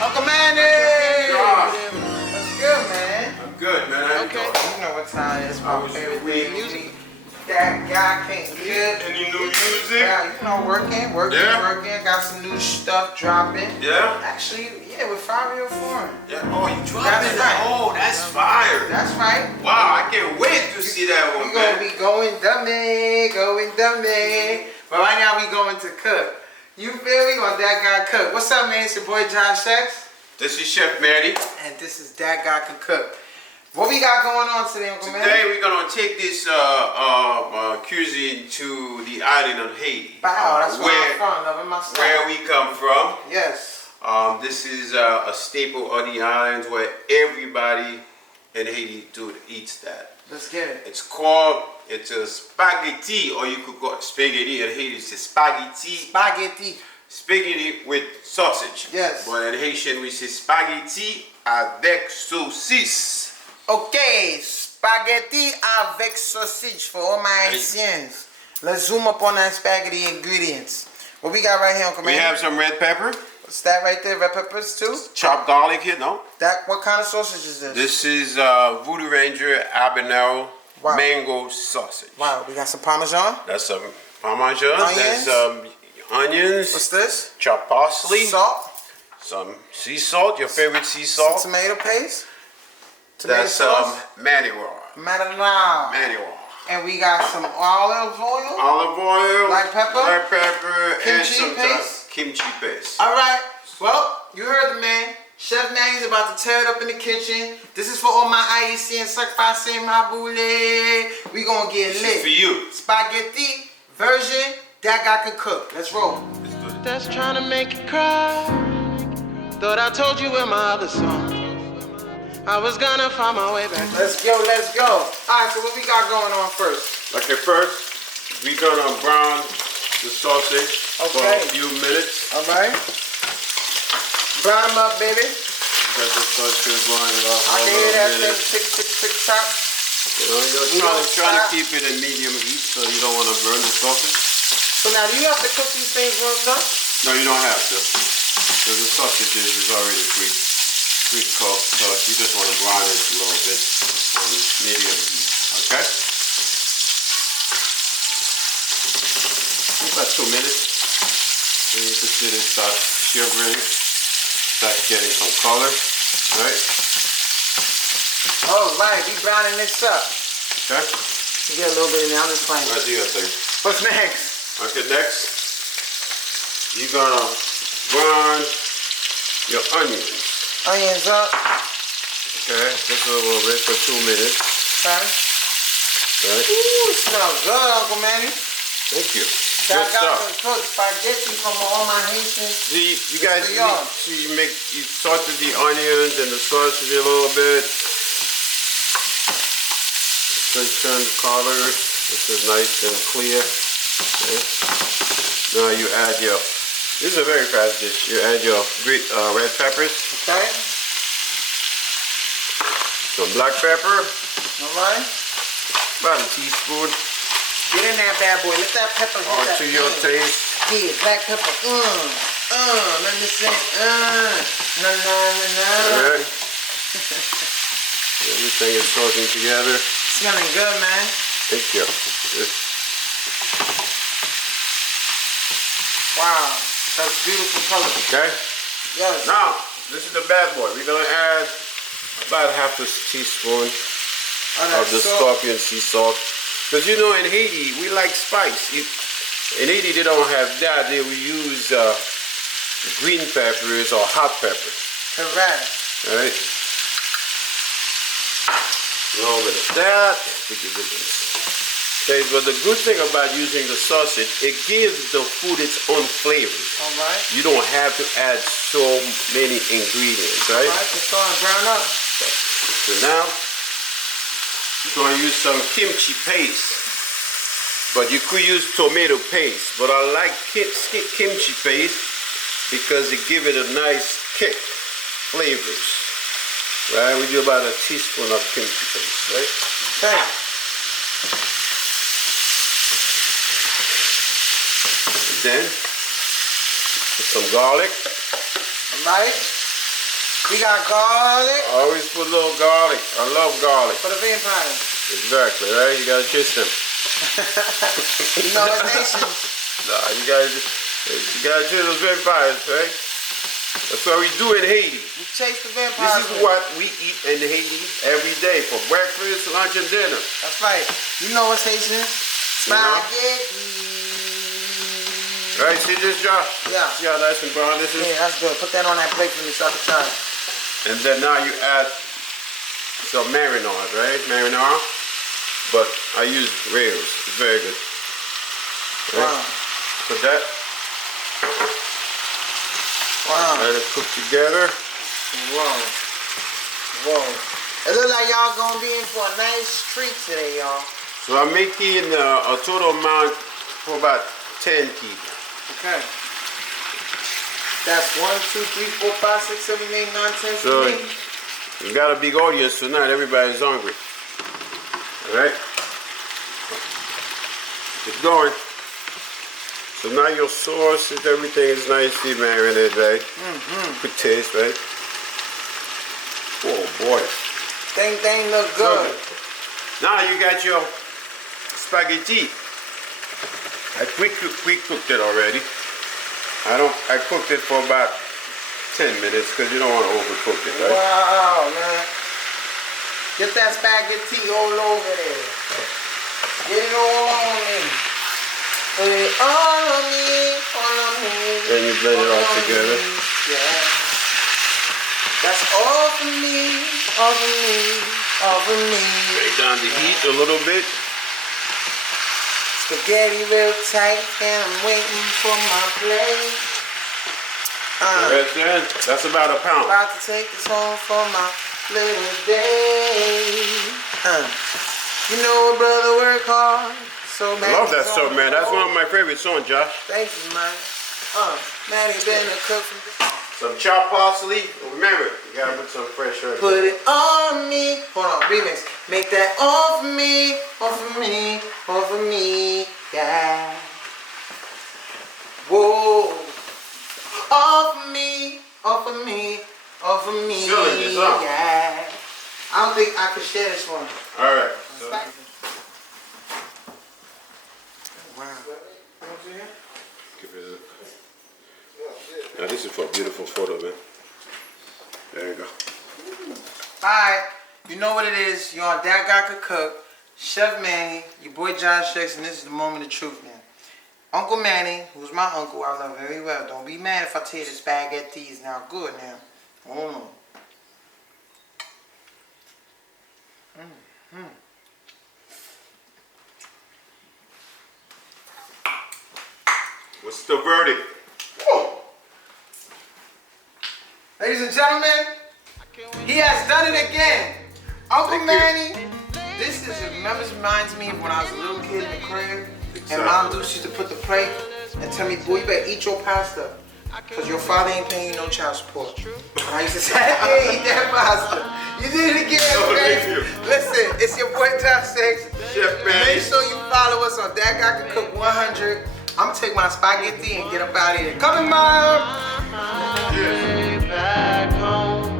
Uncle Manny! What's good, man? I'm good, man. How you doing? You know what time it is. My favorite week? music. That guy can't live. Any new music? Yeah, you know, working. Got some new stuff dropping. Yeah? Actually, yeah, with Fabio Foreign. Yeah. Oh, you dropping That's that? right. Oh, that's fire. That's right. Wow, I can't wait to see that one, We man. gonna be going dummy. But right now we going to cook. You feel me? On That Guy Cook. What's up, man? It's your boy Josh X. This is Chef Manny. And this is That Guy Can Cook. What we got going on today, Uncle Manny? Today we're gonna take this cuisine to the island of Haiti. Wow, that's where I'm from, loving my style. Where we come from. Yes. This is a staple of the islands where everybody in Haiti eats that. Let's get it. It's a spaghetti, or you could call it spaghetti. In Haiti, it's a spaghetti. Spaghetti with sausage. Yes. But in Haitian, we say spaghetti avec saucisse. Okay, spaghetti avec sausage for all my Haitians. Let's zoom up on that spaghetti ingredients. What we got right here, Uncle We Manny? have some red pepper. What's that right there? Red peppers too? Chopped garlic here, no? What kind of sausage is this? This is Voodoo Ranger Habanero mango sausage. Wow, we got some Parmesan. That's some Parmesan. Onions. There's onions. What's this? Chopped parsley. Salt. Some sea salt, your favorite sea salt. Some tomato paste. Tomato That's sauce. marinara. And we got some olive oil. Olive oil. Black pepper. And Kimchi some paste. Kimchi paste. All right. Well, you heard the man. Chef Manny's about to tear it up in the kitchen. This is for all my Haitian sacrifice my boule. We gonna get This lit. is for you. Spaghetti version That Guy Can Cook. Let's roll. That's trying to make you cry. Thought I told you in my other song. I was gonna find my way back. Let's go. Alright, so what we got going on first? Okay, first, we're gonna brown the sausage for a few minutes. Alright. Brown them up, baby. Because the sausage is browned off. I can hear that tick chop. You know, you're trying to keep it in medium heat so you don't want to burn the sausage. So now, do you have to cook these things well done? No, you don't have to. Because the sausage is already pre-cooked, so you just want to brown it a little bit on medium heat, okay? About 2 minutes. And you can see it start shivering, start getting some color, right? All right, we browning this up. Okay? You get a little bit in there, I'm just playing. That's the other thing. What's next? Okay, next, you're gonna brown your onions. Onions up. Okay, just a little bit for 2 minutes. Okay. Right. Ooh, smells good, Uncle Manny. Thank you. That Good guy stuff. can cook spaghetti from all my Haitians. See, you guys, for y'all. you sauteed the onions and the sausage a little bit. So turn the color. This is nice and clear. Okay. Now you add this is a very fast dish. You add your red peppers. Okay. Some black pepper. Alright. About a teaspoon. Get in that bad boy. Let that pepper hit All that to your taste. Yeah, black pepper. Let me say, na. Alright. Everything is talking together. Smelling good, man. Thank you. Wow, that's beautiful color. Okay. Yes. Now, this is the bad boy. We're gonna add about half a teaspoon of the scorpion sea salt. Because you know, in Haiti, we like spice. In Haiti, they don't have that. They will use green peppers or hot peppers. Correct. All right. A little bit of that. Okay, but the good thing about using the sausage, it gives the food its own flavor. All right. You don't have to add so many ingredients, right? All right, it's starting to brown up. So now, you're going to use some kimchi paste. But you could use tomato paste. But I like kimchi paste because it gives it a nice kick, flavors. Right? We do about a teaspoon of kimchi paste, right? Okay. And then, put some garlic. All right. We got garlic. Always put a little garlic. I love garlic. For the vampires. Exactly, right? You gotta kiss them. You know what nation? Nah, you gotta kiss those vampires, right? That's what we do in Haiti. We chase the vampires. This is what we eat in Haiti every day for breakfast, lunch, and dinner. That's right. You know what's Haitian? Spaghetti. Right, see this, Josh? Yeah. See how nice and brown this is? Yeah, that's good. Put that on that plate for me so I can try it. And then now you add some marinara, right? Marinara. But I use rails. It's very good. Right? Wow. Put that. Wow. Let it cook together. Whoa. Whoa. It looks like y'all gonna be in for a nice treat today, y'all. So I'm making a total amount for about 10 people. Okay. That's 1, 2, 3, 4, 5, 6, 7, 8, 9, 10. So you got a big audience tonight. Everybody's hungry. All right. Keep going. So now your sauce and everything is nicely marinated, right? Good taste, right? Oh boy. Thing look good. Now you got your spaghetti. I pre-cooked it already. I cooked it for about 10 minutes because you don't want to overcook it, right? Wow, man. Get that spaghetti all over there. Get it all on me. Put it all on me, all on me. Then you blend it all together. Yeah. That's all for me, all for me, all for me. Break down the heat a little bit. Spaghetti real tight, and I'm waiting for my plate. That's about a pound. About to take this home for my little day. You know a brother work hard, so man. I love that song, man. That's one of my favorite songs, Josh. Thank you, man. Man, he been a cook from Some chopped parsley. Remember, you gotta put some fresh herbs. Put it on me. Hold on, remix. Make that all for me, all for me, all for me, yeah. Whoa. All for me, all for me, all for me, yeah. I don't think I could share this one. All right. Wow. Give it a... Now this is for a beautiful photo, man. There you go. Alright, you know what it is. You're on That Guy Could Cook. Chef Manny, your boy Josh Shakes, and this is the moment of truth, man. Uncle Manny, who's my uncle, I love very well. Don't be mad if I tell you the spaghetti is now good now. Oh. What's the verdict? Whoa. Ladies and gentlemen, he has done it again. Uncle Manny, this reminds me of when I was a little kid in the crib, and Mom used to put the plate and tell me, boy, you better eat your pasta, because your father ain't paying you no child support. And I used to say, hey, eat that pasta. You did it again, baby. Listen, it's your boy Josh Shakes. Chef Manny. Make sure you follow us on That Guy Could Cook 100. I'm gonna take my spaghetti and get up out of here. Coming, Mom. Back home.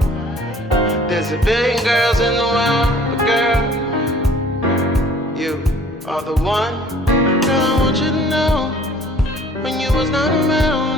There's a billion girls in the world, but girl, you are the one. Girl, I want you to know when you was not around.